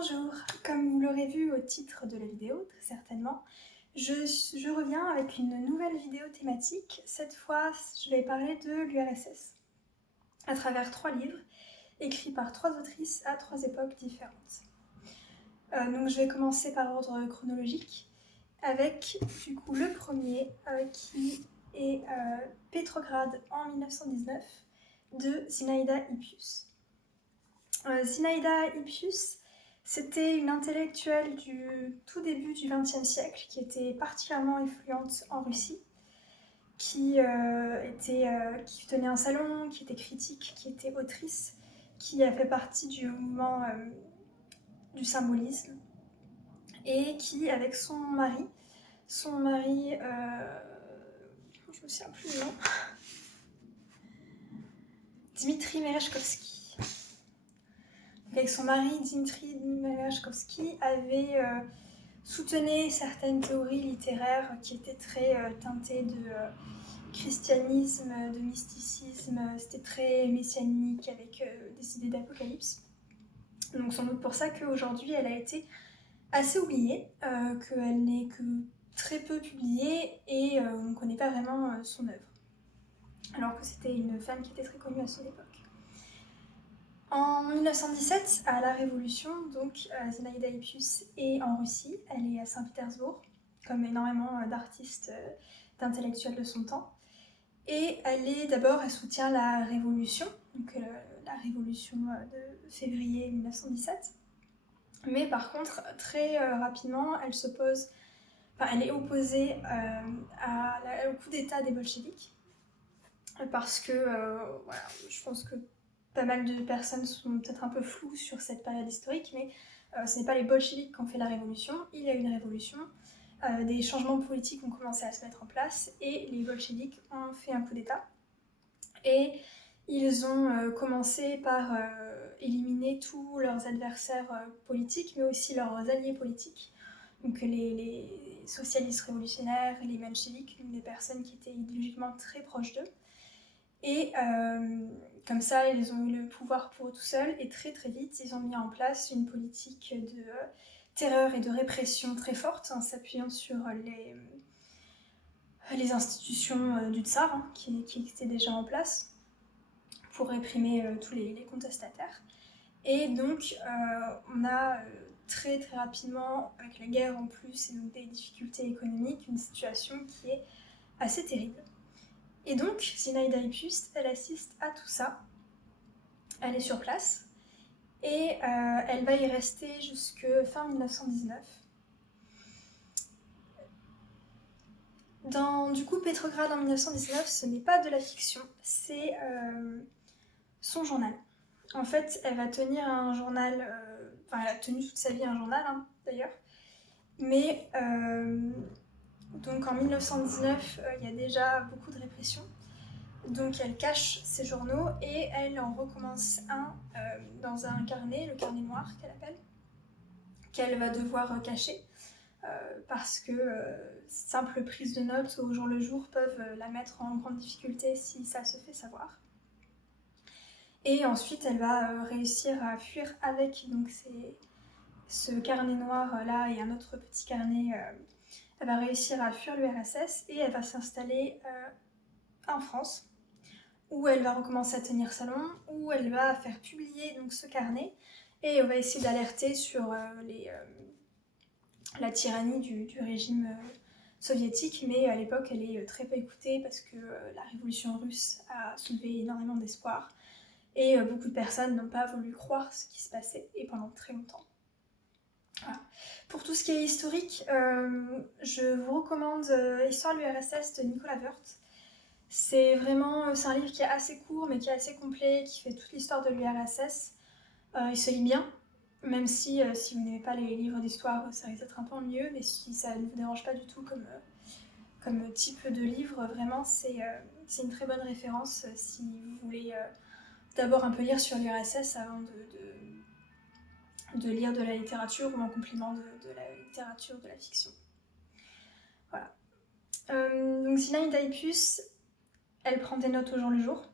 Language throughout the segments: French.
Bonjour, comme vous l'aurez vu au titre de la vidéo, très certainement, je reviens avec une nouvelle vidéo thématique. Cette fois, je vais parler de l'URSS, à travers 3 livres, écrits par 3 autrices à 3 époques différentes. Donc je vais commencer par ordre chronologique, avec du coup le premier, qui est Pétrograd en 1919, de Zinaïda Hippius. Zinaïda Hippius, c'était une intellectuelle du tout début du XXe siècle qui était particulièrement influente en Russie, qui tenait un salon, qui était critique, qui était autrice, qui a fait partie du mouvement du symbolisme et qui, avec son mari, je me souviens plus du nom, Dmitri Merezhkovsky. Avec son mari, Dmitri Merezhkovsky, avait soutenait certaines théories littéraires qui étaient très teintées de christianisme, de mysticisme, c'était très messianique avec des idées d'apocalypse. Donc sans doute pour ça qu'aujourd'hui elle a été assez oubliée, qu'elle n'est que très peu publiée et on ne connaît pas vraiment son œuvre. Alors que c'était une femme qui était très connue à son époque. En 1917, à la Révolution, donc Zinaïda Hippius est en Russie, elle est à Saint-Pétersbourg, comme énormément d'artistes, d'intellectuels de son temps. Et elle soutient la Révolution, donc la Révolution de février 1917. Mais par contre, très rapidement, elle est opposée au coup d'état des bolcheviks, parce que, voilà, je pense que pas mal de personnes sont peut-être un peu floues sur cette période historique, mais ce n'est pas les bolcheviks qui ont fait la révolution, il y a eu une révolution, des changements politiques ont commencé à se mettre en place et les bolcheviks ont fait un coup d'état. Et ils ont commencé par éliminer tous leurs adversaires politiques, mais aussi leurs alliés politiques, donc les socialistes révolutionnaires, les mencheviks, des personnes qui étaient idéologiquement très proches d'eux. Et comme ça, ils ont eu le pouvoir pour eux tout seuls et très très vite, ils ont mis en place une politique de terreur et de répression très forte en s'appuyant sur les institutions du tsar qui étaient déjà en place pour réprimer tous les contestataires. Et donc, on a très très rapidement, avec la guerre en plus et donc des difficultés économiques, une situation qui est assez terrible. Et donc, Zinaïda Hippius, elle assiste à tout ça. Elle est sur place et elle va y rester jusque fin 1919. Du coup, Pétrograd en 1919, ce n'est pas de la fiction, c'est son journal. En fait, elle va tenir un journal, elle a tenu toute sa vie un journal d'ailleurs, mais donc en 1919, il y a déjà beaucoup de répression. Donc elle cache ses journaux et elle en recommence un dans un carnet, le carnet noir qu'elle appelle, qu'elle va devoir cacher parce que simples prises de notes au jour le jour peuvent la mettre en grande difficulté si ça se fait savoir. Et ensuite elle va réussir à fuir avec donc ce carnet noir là et un autre petit carnet. Elle va réussir à fuir l'URSS et elle va s'installer en France, où elle va recommencer à tenir salon, où elle va faire publier donc ce carnet et on va essayer d'alerter sur la tyrannie du régime soviétique, mais à l'époque elle est très peu écoutée parce que la révolution russe a soulevé énormément d'espoir et beaucoup de personnes n'ont pas voulu croire ce qui se passait et pendant très longtemps. Voilà. Pour tout ce qui est historique, je vous recommande Histoire de l'URSS de Nicolas Wörth. C'est un livre qui est assez court mais qui est assez complet, qui fait toute l'histoire de l'URSS. Il se lit bien, même si vous n'aimez pas les livres d'histoire, ça risque d'être un peu ennuyeux, mais si ça ne vous dérange pas du tout comme type de livre, vraiment c'est une très bonne référence si vous voulez d'abord un peu lire sur l'URSS avant de lire de la littérature ou en complément de la littérature, de la fiction. Voilà. Donc Zinaïda Hippius, elle prend des notes au jour le jour.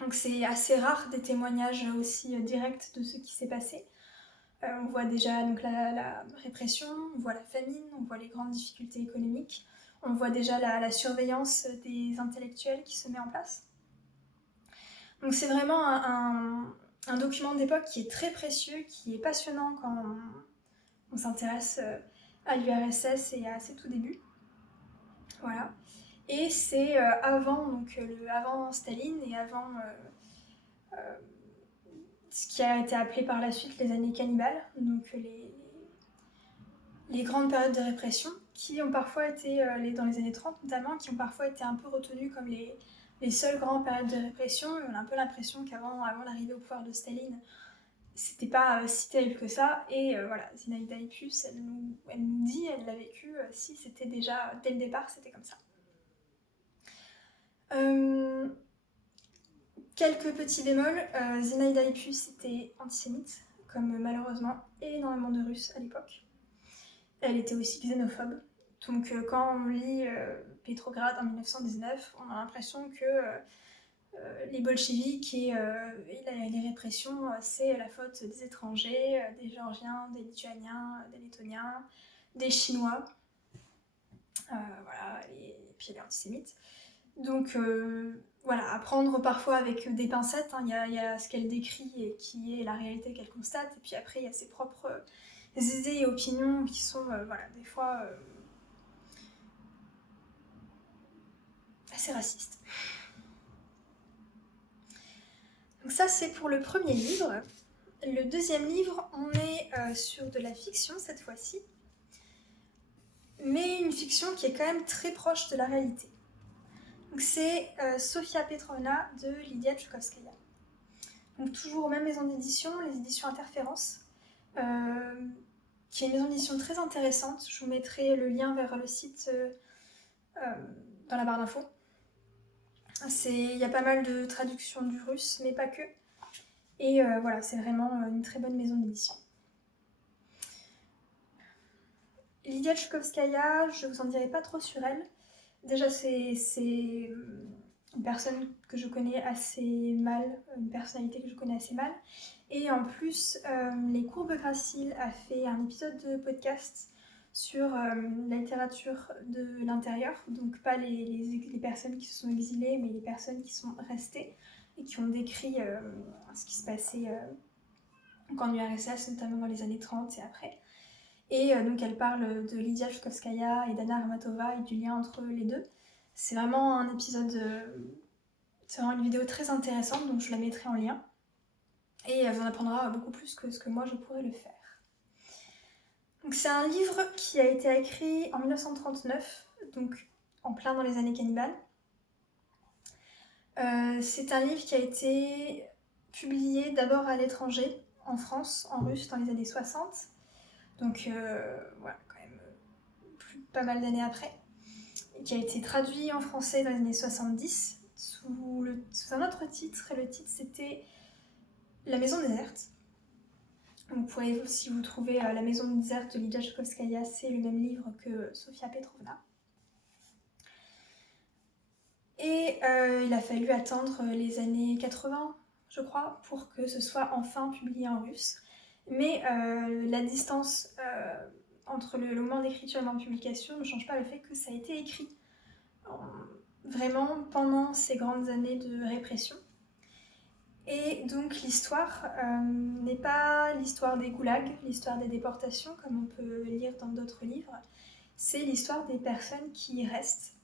Donc c'est assez rare des témoignages aussi directs de ce qui s'est passé. On voit déjà donc, la répression, on voit la famine, on voit les grandes difficultés économiques, on voit déjà la surveillance des intellectuels qui se met en place. Donc c'est vraiment un document d'époque qui est très précieux, qui est passionnant quand on s'intéresse à l'URSS et à ses tout débuts. Voilà. Et c'est avant Staline et avant ce qui a été appelé par la suite les années cannibales, donc les grandes périodes de répression, qui ont parfois été, dans les années 30 notamment, qui ont parfois été un peu retenues comme les seules grandes périodes de répression. On a un peu l'impression qu'avant l'arrivée au pouvoir de Staline, c'était pas si terrible que ça. Et voilà, Zinaïda Ipus, elle nous dit, elle l'a vécu, si c'était déjà, dès le départ, c'était comme ça. Quelques petits bémols, Zinaïda Ipus était antisémite, comme malheureusement énormément de Russes à l'époque. Elle était aussi xénophobe. Donc quand on lit Petrograd en 1919, on a l'impression que les bolcheviks et les répressions, c'est la faute des étrangers, des Géorgiens, des Lituaniens, des Lettoniens, des Chinois. Voilà, et puis elle est antisémite. Donc voilà, à prendre parfois avec des pincettes. Il y a ce qu'elle décrit et qui est la réalité qu'elle constate. Et puis après, il y a ses propres idées et opinions qui sont, voilà, des fois assez racistes. Donc ça, c'est pour le premier livre. Le deuxième livre, on est sur de la fiction cette fois-ci. Mais une fiction qui est quand même très proche de la réalité. Donc c'est Sofia Petrovna de Lydia Tchoukovskaya. Donc toujours aux mêmes maisons d'édition, les éditions Interférence, qui est une maison d'édition très intéressante. Je vous mettrai le lien vers le site dans la barre d'infos. Il y a pas mal de traductions du russe, mais pas que. Et voilà, c'est vraiment une très bonne maison d'édition. Lydia Tchoukovskaya, je vous en dirai pas trop sur elle. Déjà, c'est une personne que je connais assez mal, une personnalité que je connais assez mal. Et en plus, les courbes Gracile a fait un épisode de podcast sur la littérature de l'intérieur, donc pas les personnes qui se sont exilées, mais les personnes qui sont restées et qui ont décrit ce qui se passait en URSS, notamment dans les années 30 et après. Et donc elle parle de Lydia Tchoukovskaya et d'Anna Akhmatova et du lien entre les deux. C'est vraiment un épisode, c'est vraiment une vidéo très intéressante, donc je la mettrai en lien. Et elle vous en apprendra beaucoup plus que ce que moi je pourrais le faire. Donc c'est un livre qui a été écrit en 1939, donc en plein dans les années cannibales. C'est un livre qui a été publié d'abord à l'étranger, en France, en russe, dans les années 60. Donc voilà, quand même pas mal d'années après. Et qui a été traduit en français dans les années 70 sous un autre titre. Et le titre c'était La maison déserte. Vous pourrez, si vous trouvez La maison déserte de Lydia Tchoukovskaya, c'est le même livre que Sofia Petrovna. Et il a fallu attendre les années 80, je crois, pour que ce soit enfin publié en russe. Mais la distance entre le moment d'écriture et le moment de publication ne change pas le fait que ça a été écrit vraiment pendant ces grandes années de répression. Et donc l'histoire n'est pas l'histoire des goulags, l'histoire des déportations, comme on peut lire dans d'autres livres. C'est l'histoire des personnes qui y restent,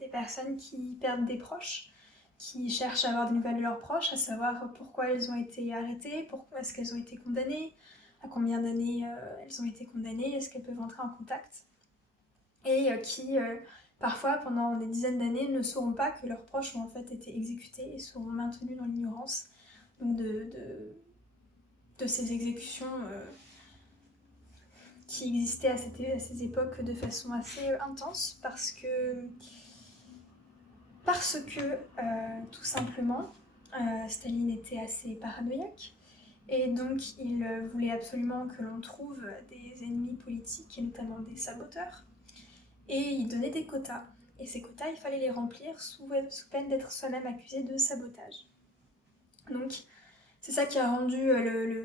des personnes qui perdent des proches, qui cherchent à avoir des nouvelles de leurs proches, à savoir pourquoi elles ont été arrêtées, pourquoi est-ce qu'elles ont été condamnées, à combien d'années elles ont été condamnées, est-ce qu'elles peuvent entrer en contact, et qui parfois pendant des dizaines d'années ne sauront pas que leurs proches ont en fait été exécutés et seront maintenus dans l'ignorance donc de ces exécutions qui existaient à ces époques de façon assez intense parce que tout simplement Staline était assez paranoïaque et donc il voulait absolument que l'on trouve des ennemis politiques et notamment des saboteurs et il donnait des quotas et ces quotas il fallait les remplir sous peine d'être soi-même accusé de sabotage. Donc C'est ça qui a rendu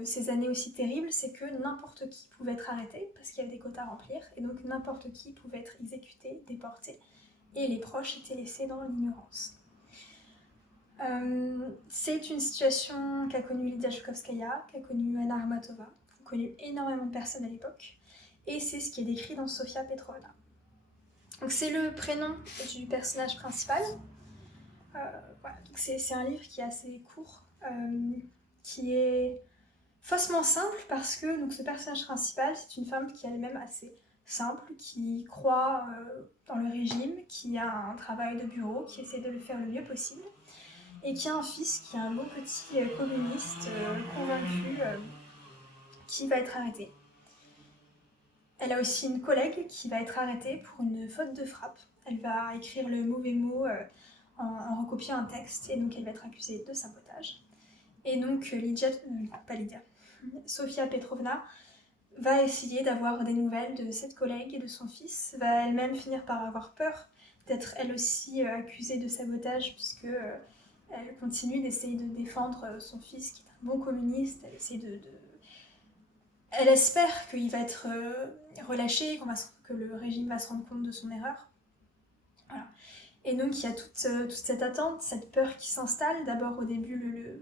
ces années aussi terribles, c'est que n'importe qui pouvait être arrêté, parce qu'il y avait des quotas à remplir, et donc n'importe qui pouvait être exécuté, déporté, et les proches étaient laissés dans l'ignorance. C'est une situation qu'a connue Lydia Chukhovskaya, qu'a connue Anna Akhmatova, qu'a connu énormément de personnes à l'époque, et c'est ce qui est décrit dans Sofia Petrovna. Donc c'est le prénom du personnage principal. Voilà. Donc c'est un livre qui est assez court, qui est faussement simple parce que donc, ce personnage principal, c'est une femme qui est elle-même assez simple, qui croit dans le régime, qui a un travail de bureau, qui essaie de le faire le mieux possible, et qui a un fils qui est un beau petit communiste convaincu qui va être arrêté. Elle a aussi une collègue qui va être arrêtée pour une faute de frappe. Elle va écrire le mauvais mot en recopiant un texte, et donc elle va être accusée de sabotage. Et donc Sofia Petrovna va essayer d'avoir des nouvelles de cette collègue et de son fils, va elle-même finir par avoir peur d'être elle aussi accusée de sabotage, puisque elle continue d'essayer de défendre son fils qui est un bon communiste. Elle espère qu'il va être relâché, que le régime va se rendre compte de son erreur. Voilà. Et donc il y a toute cette attente, cette peur qui s'installe. D'abord au début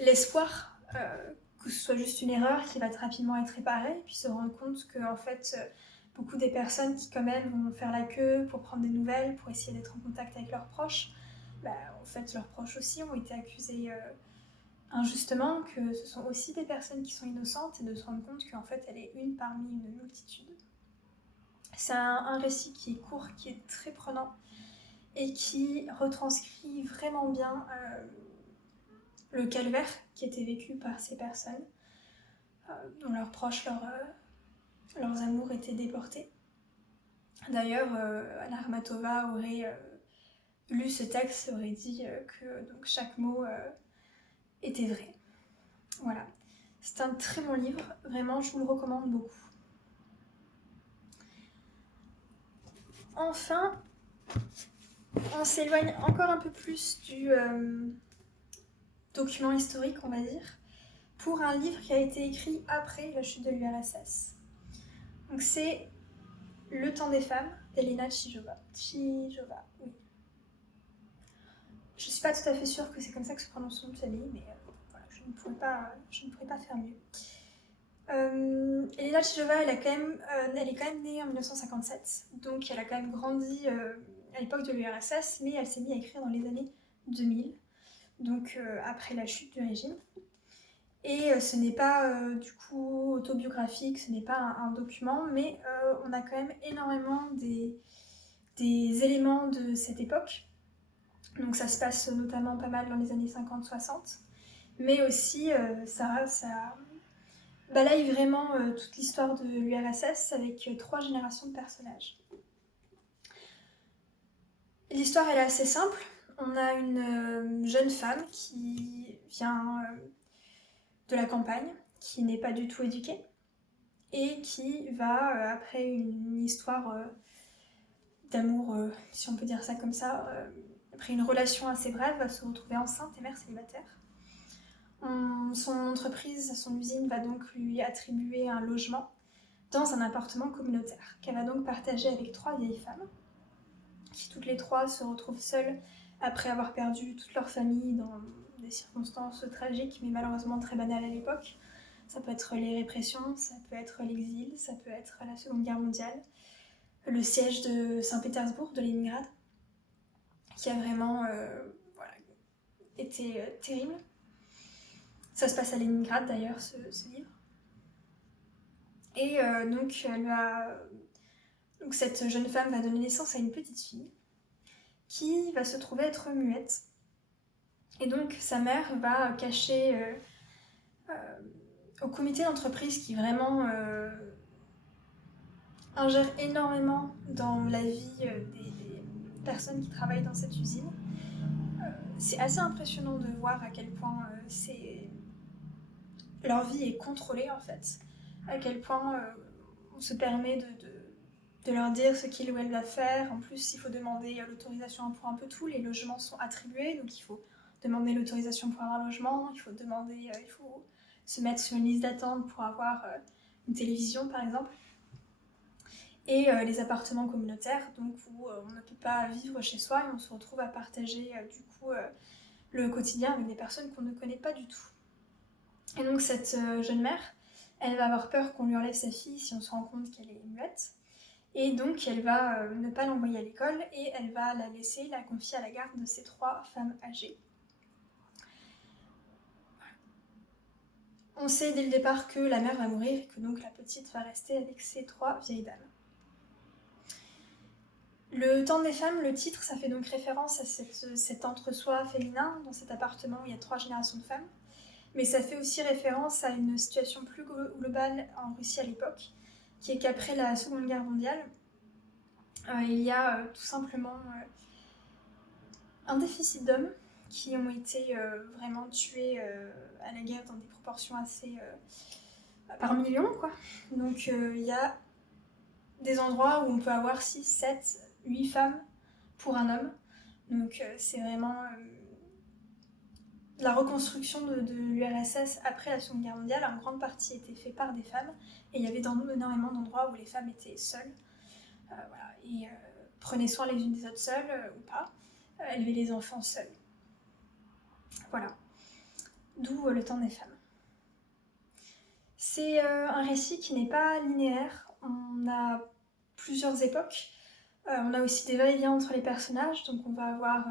l'espoir que ce soit juste une erreur qui va rapidement être réparée, puis se rendre compte que en fait beaucoup des personnes qui quand même vont faire la queue pour prendre des nouvelles, pour essayer d'être en contact avec leurs proches, en fait leurs proches aussi ont été accusés injustement, que ce sont aussi des personnes qui sont innocentes, et de se rendre compte qu'en fait elle est une parmi une multitude. C'est un récit qui est court, qui est très prenant et qui retranscrit vraiment bien le calvaire qui était vécu par ces personnes dont leurs proches, leurs amours étaient déportés. D'ailleurs, Anna Akhmatova aurait lu ce texte, aurait dit que donc, chaque mot était vrai. Voilà. C'est un très bon livre, vraiment, je vous le recommande beaucoup. Enfin, on s'éloigne encore un peu plus du document historique, on va dire, pour un livre qui a été écrit après la chute de l'URSS. Donc c'est Le temps des femmes d'Elena Tchijova. Tchijova, oui. Je suis pas tout à fait sûre que c'est comme ça que se prononce son nom de famille, mais voilà, je ne pourrais pas faire mieux. Elena Tchijova, elle est quand même née en 1957, donc elle a quand même grandi à l'époque de l'URSS, mais elle s'est mise à écrire dans les années 2000, donc après la chute du régime. Et ce n'est pas du coup autobiographique, ce n'est pas un document, mais on a quand même énormément des éléments de cette époque. Donc ça se passe notamment pas mal dans les années 50-60, mais aussi ça balaye vraiment toute l'histoire de l'URSS avec 3 générations de personnages. L'histoire elle est assez simple. On a une jeune femme qui vient de la campagne, qui n'est pas du tout éduquée, et qui va, après une histoire d'amour, si on peut dire ça comme ça, après une relation assez brève, va se retrouver enceinte et mère célibataire. Son entreprise, son usine va donc lui attribuer un logement dans un appartement communautaire qu'elle va donc partager avec 3 vieilles femmes qui toutes les 3 se retrouvent seules après avoir perdu toute leur famille dans des circonstances tragiques mais malheureusement très banales à l'époque. Ça peut être les répressions, ça peut être l'exil, ça peut être la Seconde Guerre mondiale, le siège de Saint-Pétersbourg, de Leningrad, qui a vraiment été terrible. Ça se passe à Leningrad d'ailleurs, ce livre. Et donc cette jeune femme va donner naissance à une petite fille qui va se trouver être muette. Et donc sa mère va cacher au comité d'entreprise qui vraiment ingère énormément dans la vie des personnes qui travaillent dans cette usine. C'est assez impressionnant de voir à quel point leur vie est contrôlée en fait, à quel point on se permet de leur dire ce qu'il ou elle va faire. En plus, il faut demander l'autorisation pour un peu tout, les logements sont attribués, donc il faut demander l'autorisation pour avoir un logement, il faut se mettre sur une liste d'attente pour avoir une télévision par exemple. Et les appartements communautaires, donc où on ne peut pas vivre chez soi et on se retrouve à partager le quotidien avec des personnes qu'on ne connaît pas du tout. Et donc cette jeune mère, elle va avoir peur qu'on lui enlève sa fille si on se rend compte qu'elle est muette. Et donc elle va ne pas l'envoyer à l'école et elle va la confier à la garde de ces 3 femmes âgées. On sait dès le départ que la mère va mourir et que donc la petite va rester avec ces 3 vieilles dames. Le temps des femmes, le titre, ça fait donc référence à cet entre-soi féminin dans cet appartement où il y a 3 générations de femmes. Mais ça fait aussi référence à une situation plus globale en Russie à l'époque, qui est qu'après la Seconde Guerre mondiale, il y a tout simplement un déficit d'hommes qui ont été vraiment tués à la guerre dans des proportions assez par millions, quoi. Donc il y a des endroits où on peut avoir 6, 7, 8 femmes pour un homme. Donc c'est vraiment la reconstruction de l'URSS après la Seconde Guerre mondiale, en grande partie était fait par des femmes, et il y avait énormément d'endroits où les femmes étaient seules, voilà, et prenaient soin les unes des autres seules ou pas, élevaient les enfants seules. Voilà, d'où le temps des femmes. C'est un récit qui n'est pas linéaire, on a plusieurs époques, on a aussi des va-et-vient entre les personnages, donc on va avoir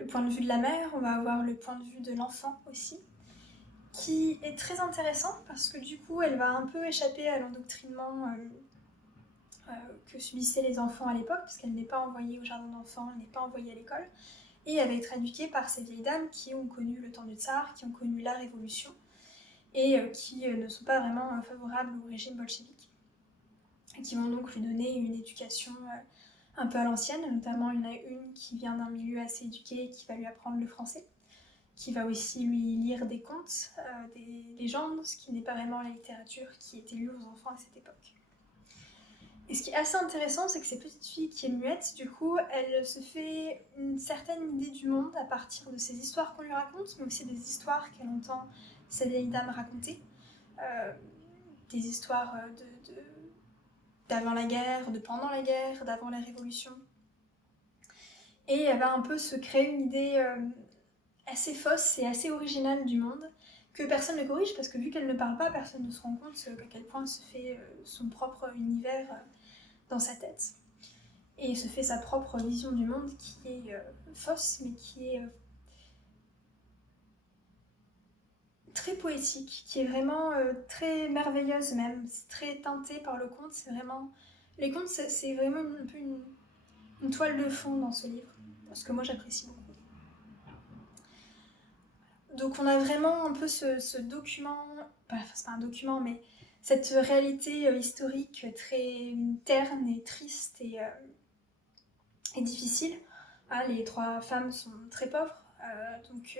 le point de vue de la mère, on va avoir le point de vue de l'enfant aussi, qui est très intéressant parce que du coup elle va un peu échapper à l'endoctrinement que subissaient les enfants à l'époque, parce qu'elle n'est pas envoyée au jardin d'enfants, elle n'est pas envoyée à l'école, et elle va être éduquée par ces vieilles dames qui ont connu le temps du tsar, qui ont connu la révolution, et qui ne sont pas vraiment favorables au régime bolchevique, et qui vont donc lui donner une éducation un peu à l'ancienne, notamment il y en a une qui vient d'un milieu assez éduqué, qui va lui apprendre le français, qui va aussi lui lire des contes, des légendes, ce qui n'est pas vraiment la littérature qui était lue aux enfants à cette époque. Et ce qui est assez intéressant, c'est que cette petite fille qui est muette, du coup, elle se fait une certaine idée du monde à partir de ces histoires qu'on lui raconte, mais aussi des histoires qu'elle entend sa vieille dame raconter, des histoires d'avant la guerre, de pendant la guerre, d'avant la révolution. Et elle va un peu se créer une idée assez fausse et assez originale du monde, que personne ne corrige, parce que vu qu'elle ne parle pas, personne ne se rend compte à quel point elle se fait son propre univers dans sa tête. Et se fait sa propre vision du monde qui est fausse, mais qui est très poétique, qui est vraiment très merveilleuse même. C'est très teinté par le conte, c'est vraiment... Les contes, c'est vraiment un peu une toile de fond dans ce livre, parce que moi j'apprécie beaucoup. Donc on a vraiment un peu ce document, enfin c'est pas un document, mais cette réalité historique très terne et triste et difficile. Ah, les 3 femmes sont très pauvres, donc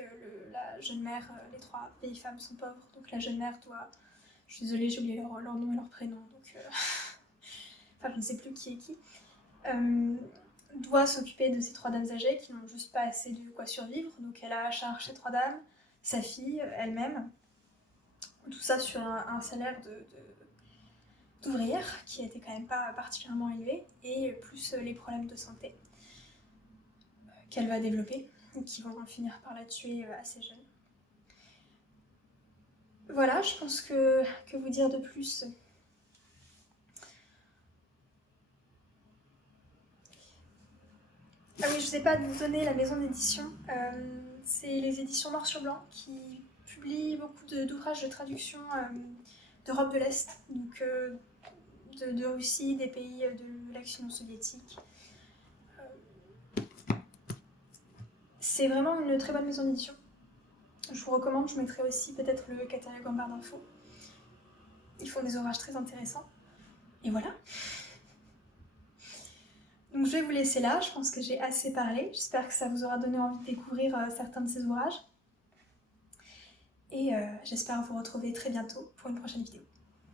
la jeune mère, les 3 vieilles femmes sont pauvres, donc la jeune mère doit... Je suis désolée, j'ai oublié leur nom et leur prénom, donc... enfin, je ne sais plus qui est qui. Doit s'occuper de ces 3 dames âgées qui n'ont juste pas assez de quoi survivre, donc elle a à charge ces 3 dames, sa fille, elle-même, tout ça sur un salaire d'ouvrière qui était quand même pas particulièrement élevé, et plus les problèmes de santé qu'elle va développer, et qui vont finir par la tuer assez jeune. Voilà, je pense que vous dire de plus. Ah oui, je ne sais pas vous donner la maison d'édition. C'est les éditions Noir sur Blanc qui publient beaucoup d'ouvrages de traduction d'Europe de l'Est, donc de Russie, des pays de l'ex-Union soviétique. C'est vraiment une très bonne maison d'édition. Je vous recommande, je mettrai aussi peut-être le catalogue en barre d'infos. Ils font des ouvrages très intéressants. Et voilà. Donc je vais vous laisser là, je pense que j'ai assez parlé. J'espère que ça vous aura donné envie de découvrir certains de ces ouvrages. Et j'espère vous retrouver très bientôt pour une prochaine vidéo.